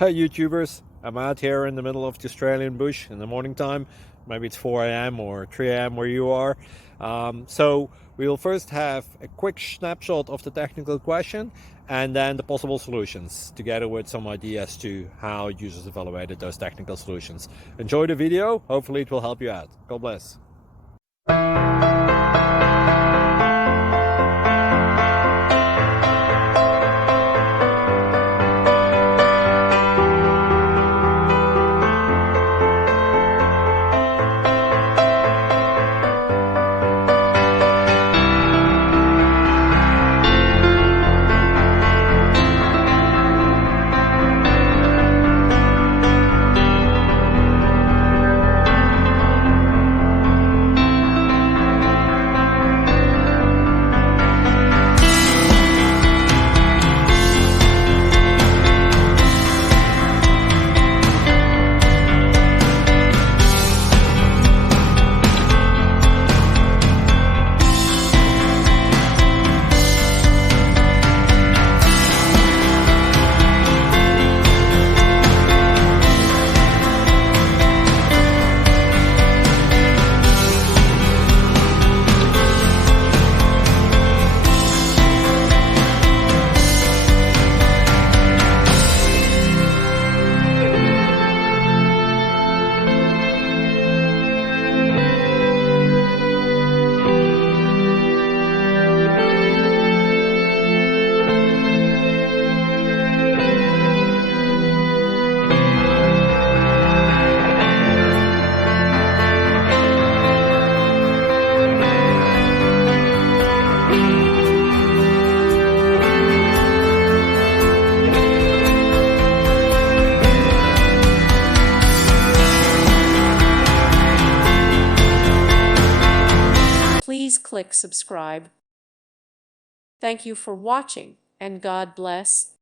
Hey YouTubers, I'm out here in the middle of the Australian bush in the morning time. Maybe it's 4 a.m. or 3 a.m. where you are. So we'll first have a quick snapshot of the technical question and then the possible solutions, together with some ideas to how users evaluated those technical solutions. Enjoy the video, hopefully it will help you out. God bless. Please click subscribe. Thank you for watching, and God bless.